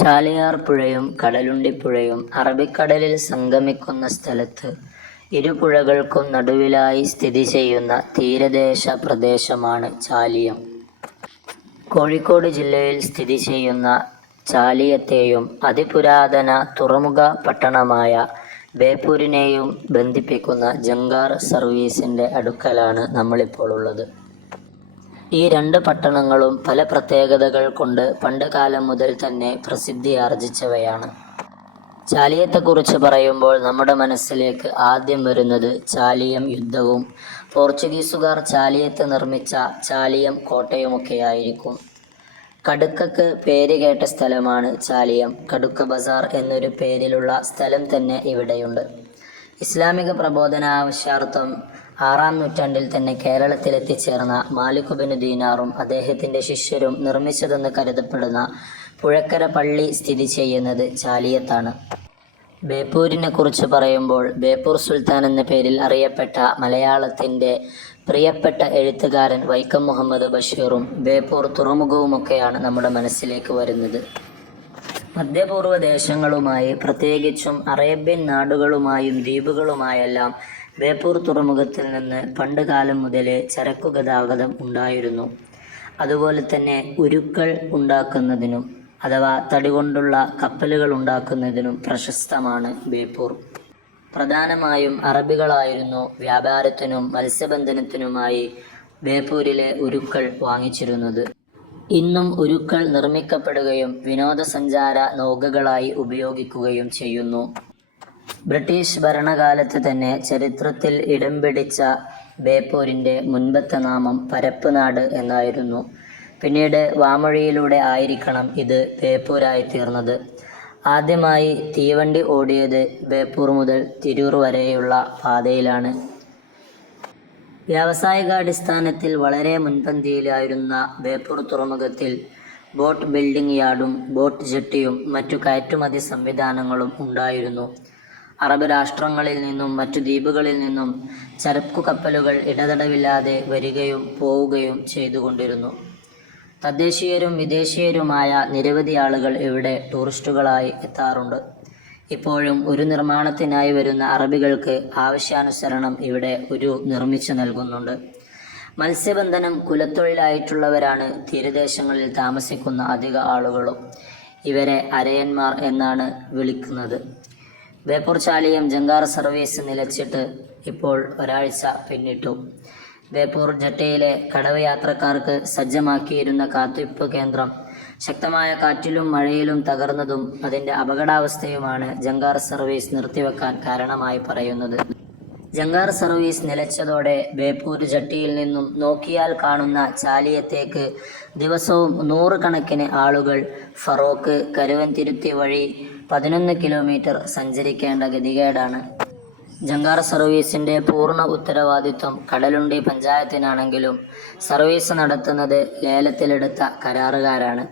ചാലിയാർ പുഴയും കടലുണ്ടിപ്പുഴയും അറബിക്കടലിൽ സംഗമിക്കുന്ന സ്ഥലത്ത് ഇരു പുഴകൾക്കും നടുവിലായി സ്ഥിതി ചെയ്യുന്ന തീരദേശ പ്രദേശമാണ് ചാലിയം. കോഴിക്കോട് ജില്ലയിൽ സ്ഥിതി ചെയ്യുന്ന ചാലിയത്തെയും അതിപുരാതന തുറമുഖ പട്ടണമായ ബേപ്പൂരിനെയും ബന്ധിപ്പിക്കുന്ന ജങ്കാർ സർവീസിൻ്റെ അടുക്കലാണ് നമ്മളിപ്പോൾ ഉള്ളത്. ഈ രണ്ട് പട്ടണങ്ങളും പല പ്രത്യേകതകൾ കൊണ്ട് പണ്ട് കാലം മുതൽ തന്നെ പ്രസിദ്ധിയാർജിച്ചവയാണ്. ചാലിയത്തെക്കുറിച്ച് പറയുമ്പോൾ നമ്മുടെ മനസ്സിലേക്ക് ആദ്യം വരുന്നത് ചാലിയം യുദ്ധവും പോർച്ചുഗീസുകാർ ചാലിയത്ത് നിർമ്മിച്ച ചാലിയം കോട്ടയുമൊക്കെയായിരിക്കും. കടുക്കക്ക് പേര് കേട്ട സ്ഥലമാണ് ചാലിയം. കടുക്ക ബസാർ എന്നൊരു പേരിലുള്ള സ്ഥലം തന്നെ ഇവിടെയുണ്ട്. ഇസ്ലാമിക പ്രബോധനാവശ്യാർത്ഥം 6-ാം നൂറ്റാണ്ടിൽ തന്നെ കേരളത്തിലെത്തിച്ചേർന്ന മാലിക് ബിൻ ദീനാറും അദ്ദേഹത്തിൻ്റെ ശിഷ്യരും നിർമ്മിച്ചതെന്ന് കരുതപ്പെടുന്ന പുഴക്കര പള്ളി സ്ഥിതി ചെയ്യുന്നത് ചാലിയത്താണ്. ബേപ്പൂരിനെ കുറിച്ച് പറയുമ്പോൾ ബേപ്പൂർ സുൽത്താൻ എന്ന പേരിൽ അറിയപ്പെട്ട മലയാളത്തിൻ്റെ പ്രിയപ്പെട്ട എഴുത്തുകാരൻ വൈക്കം മുഹമ്മദ് ബഷീറും ബേപ്പൂർ തുറമുഖവുമൊക്കെയാണ് നമ്മുടെ മനസ്സിലേക്ക് വരുന്നത്. മധ്യപൂർവ്വ ദേശങ്ങളുമായി, പ്രത്യേകിച്ചും അറേബ്യൻ നാടുകളുമായും ദ്വീപുകളുമായെല്ലാം ബേപ്പൂർ തുറമുഖത്തിൽ നിന്ന് പണ്ട് കാലം മുതലേ ചരക്കു ഗതാഗതം ഉണ്ടായിരുന്നു. അതുപോലെ തന്നെ ഉരുക്കൾ ഉണ്ടാക്കുന്നതിനും അഥവാ തടി കൊണ്ടുള്ള കപ്പലുകൾ ഉണ്ടാക്കുന്നതിനും പ്രശസ്തമാണ് ബേപ്പൂർ. പ്രധാനമായും അറബികളായിരുന്നു വ്യാപാരത്തിനും മത്സ്യബന്ധനത്തിനുമായി ബേപ്പൂരിലെ ഉരുക്കൾ വാങ്ങിച്ചിരുന്നത്. ഇന്നും ഉരുക്കൾ നിർമ്മിക്കപ്പെടുകയും വിനോദസഞ്ചാര നൗകകളായി ഉപയോഗിക്കുകയും ചെയ്യുന്നു. ബ്രിട്ടീഷ് ഭരണകാലത്ത് തന്നെ ചരിത്രത്തിൽ ഇടം പിടിച്ച ബേപ്പൂരിൻ്റെ മുൻപത്തെ നാമം പരപ്പനാട് എന്നായിരുന്നു. പിന്നീട് വാമൊഴിയിലൂടെ ആയിരിക്കണം ഇത് ബേപ്പൂരായി തീർന്നത്. ആദ്യമായി തീവണ്ടി ഓടിയത് ബേപ്പൂർ മുതൽ തിരൂർ വരെയുള്ള പാതയിലാണ്. വ്യാവസായികാടിസ്ഥാനത്തിൽ വളരെ മുൻപന്തിയിലായിരുന്ന ബേപ്പൂർ തുറമുഖത്തിൽ ബോട്ട് ബിൽഡിംഗ് യാർഡും ബോട്ട് ജെട്ടിയും മറ്റു കയറ്റുമതി സംവിധാനങ്ങളും ഉണ്ടായിരുന്നു. അറബ് രാഷ്ട്രങ്ങളിൽ നിന്നും മറ്റു ദ്വീപുകളിൽ നിന്നും ചരക്കു കപ്പലുകൾ ഇടതടവില്ലാതെ വരികയും പോവുകയും ചെയ്തുകൊണ്ടിരുന്നു. തദ്ദേശീയരും വിദേശീയരുമായ നിരവധി ആളുകൾ ഇവിടെ ടൂറിസ്റ്റുകളായി എത്താറുണ്ട്. ഇപ്പോഴും ഒരു നിർമ്മാണത്തിനായി വരുന്ന അറബികൾക്ക് ആവശ്യാനുസരണം ഇവിടെ ഒരു നിർമ്മിച്ചു നൽകുന്നുണ്ട്. മത്സ്യബന്ധനം കുലത്തൊഴിലായിട്ടുള്ളവരാണ് തീരദേശങ്ങളിൽ താമസിക്കുന്ന അധിക ആളുകളും. ഇവരെ അരയന്മാർ എന്നാണ് വിളിക്കുന്നത്. ബേപ്പൂർ ചാലിയം ജങ്കാർ സർവീസ് നിലച്ചിട്ട് ഇപ്പോൾ ഒരാഴ്ച പിന്നിട്ടു. ബേപ്പൂർ ജെട്ടിയിലെ കടവ് യാത്രക്കാർക്ക് സജ്ജമാക്കിയിരുന്ന കാത്തിരിപ്പ് കേന്ദ്രം ശക്തമായ കാറ്റിലും മഴയിലും തകർന്നതും അതിൻ്റെ അപകടാവസ്ഥയുമാണ് ജങ്കാർ സർവീസ് നിർത്തിവെക്കാൻ കാരണമായി പറയുന്നത്. ജങ്കാർ സർവീസ് നിലച്ചതോടെ ബേപ്പൂർ ജെട്ടിയിൽ നിന്നും നോക്കിയാൽ കാണുന്ന ചാലിയത്തേക്ക് ദിവസവും 100 കണക്കിന് ആളുകൾ ഫറോക്ക് കരുവൻതിരുത്തി വഴി 11 കിലോമീറ്റർ സഞ്ചരിക്കേണ്ട ഗതികേടാണ്. ജങ്കാർ സർവീസിൻ്റെ പൂർണ്ണ ഉത്തരവാദിത്വം കടലുണ്ടി പഞ്ചായത്തിനാണെങ്കിലും സർവീസ് നടത്തുന്നത് ലേലത്തിലെടുത്ത കരാറുകാരാണ്.